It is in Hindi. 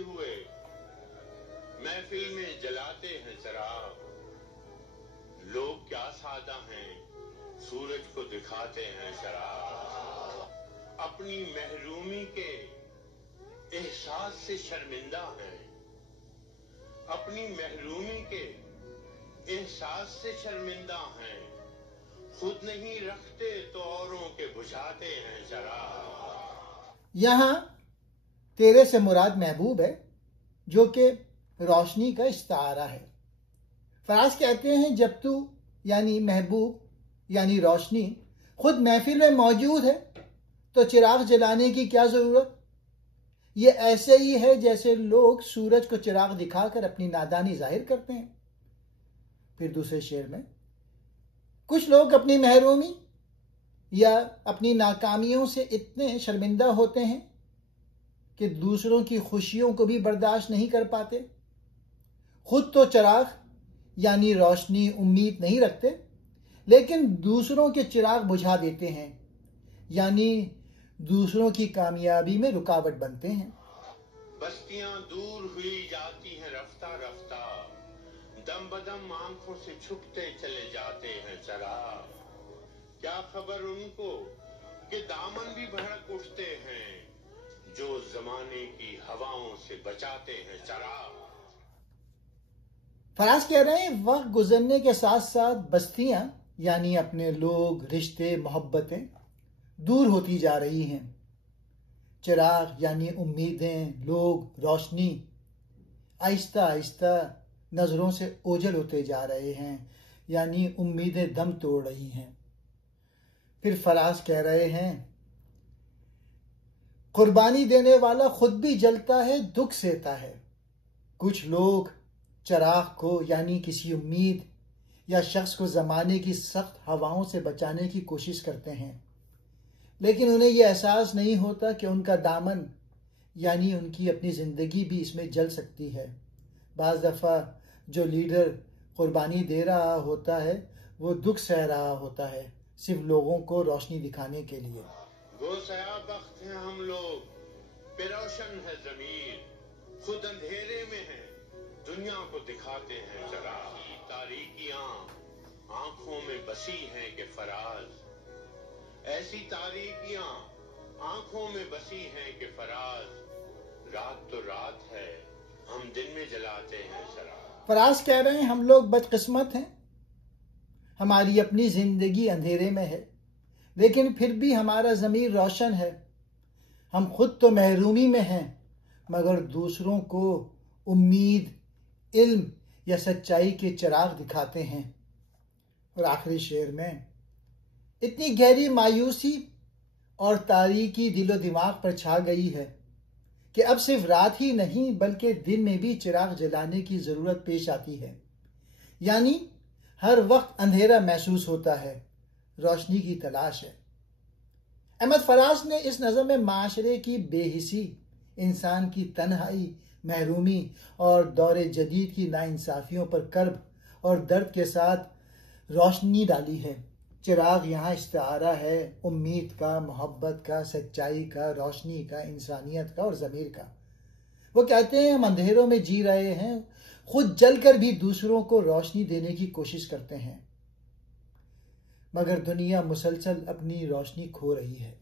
हुए महफिल में जलाते हैं चिराग। लोग क्या सादा हैं, सूरज को दिखाते हैं शराब। अपनी महरूमी के एहसास से शर्मिंदा हैं, अपनी महरूमी के एहसास से शर्मिंदा हैं। खुद नहीं रखते तो औरों के बुझाते हैं शराब। यहाँ तेरे से मुराद महबूब है, जो कि रोशनी का इस्तारा है। फराज कहते हैं, जब तू यानी महबूब यानी रोशनी खुद महफिल में मौजूद है तो चिराग जलाने की क्या जरूरत। ये ऐसे ही है जैसे लोग सूरज को चिराग दिखाकर अपनी नादानी जाहिर करते हैं। फिर दूसरे शेर में, कुछ लोग अपनी महरूमी या अपनी नाकामियों से इतने शर्मिंदा होते हैं कि दूसरों की खुशियों को भी बर्दाश्त नहीं कर पाते। खुद तो चिराग यानी रोशनी उम्मीद नहीं रखते, लेकिन दूसरों के चिराग बुझा देते हैं, यानी दूसरों की कामयाबी में रुकावट बनते हैं। बस्तियां दूर हुई जाती हैं रफ्ता रफ्ता, दम बदम आंखों से छुपते चले जाते हैं चिराग। क्या खबर उनको कि दामन भी भड़क उठते हैं, जो जमाने की हवाओं से बचाते हैं चिराग। फराज कह रहे हैं, वक्त गुजरने के साथ साथ बस्तियां यानी अपने लोग, रिश्ते, मोहब्बतें दूर होती जा रही हैं। चिराग यानी उम्मीदें, लोग, रोशनी आहिस्ता आहिस्ता नजरों से ओझल होते जा रहे हैं, यानी उम्मीदें दम तोड़ रही हैं। फिर फराज कह रहे हैं, कुर्बानी देने वाला खुद भी जलता है, दुख सहता है। कुछ लोग चिराग को यानी किसी उम्मीद या शख्स को जमाने की सख्त हवाओं से बचाने की कोशिश करते हैं, लेकिन उन्हें यह एहसास नहीं होता कि उनका दामन यानी उनकी अपनी जिंदगी भी इसमें जल सकती है। बाज़ दफा जो लीडर कुर्बानी दे रहा होता है वो दुख सह रहा होता है, सिर्फ लोगों को रोशनी दिखाने के लिए। गोसया बख्त हैं हम लोग, बेरोशन है ज़मीर, खुद अंधेरे में है, दुनिया को दिखाते हैं चिराग। तारीकियां आंखों में बसी हैं कि फराज, ऐसी तारीकियां आंखों में बसी हैं कि फराज। रात तो रात है, हम दिन में जलाते हैं चिराग। फराज कह रहे हैं, हम लोग बदकिस्मत हैं, हमारी अपनी जिंदगी अंधेरे में है, लेकिन फिर भी हमारा ज़मीर रोशन है। हम खुद तो महरूमी में हैं, मगर दूसरों को उम्मीद, इल्म या सच्चाई के चिराग दिखाते हैं। और आखिरी शेर में, इतनी गहरी मायूसी और तारीकी दिलो दिमाग पर छा गई है कि अब सिर्फ रात ही नहीं बल्कि दिन में भी चिराग जलाने की जरूरत पेश आती है। यानी हर वक्त अंधेरा महसूस होता है, रोशनी की तलाश है। अहमद फराज ने इस नज़म में माशरे की बेहिसी, इंसान की तन्हाई, महरूमी और दौरे जदीद की नाइंसाफियों पर कर्ब और दर्द के साथ रोशनी डाली है। चिराग यहाँ इस्तारा है उम्मीद का, मोहब्बत का, सच्चाई का, रोशनी का, इंसानियत का और ज़मीर का। वो कहते हैं, हम अंधेरों में जी रहे हैं, खुद जलकर भी दूसरों को रोशनी देने की कोशिश करते हैं, मगर दुनिया मुसलसल अपनी रोशनी खो रही है।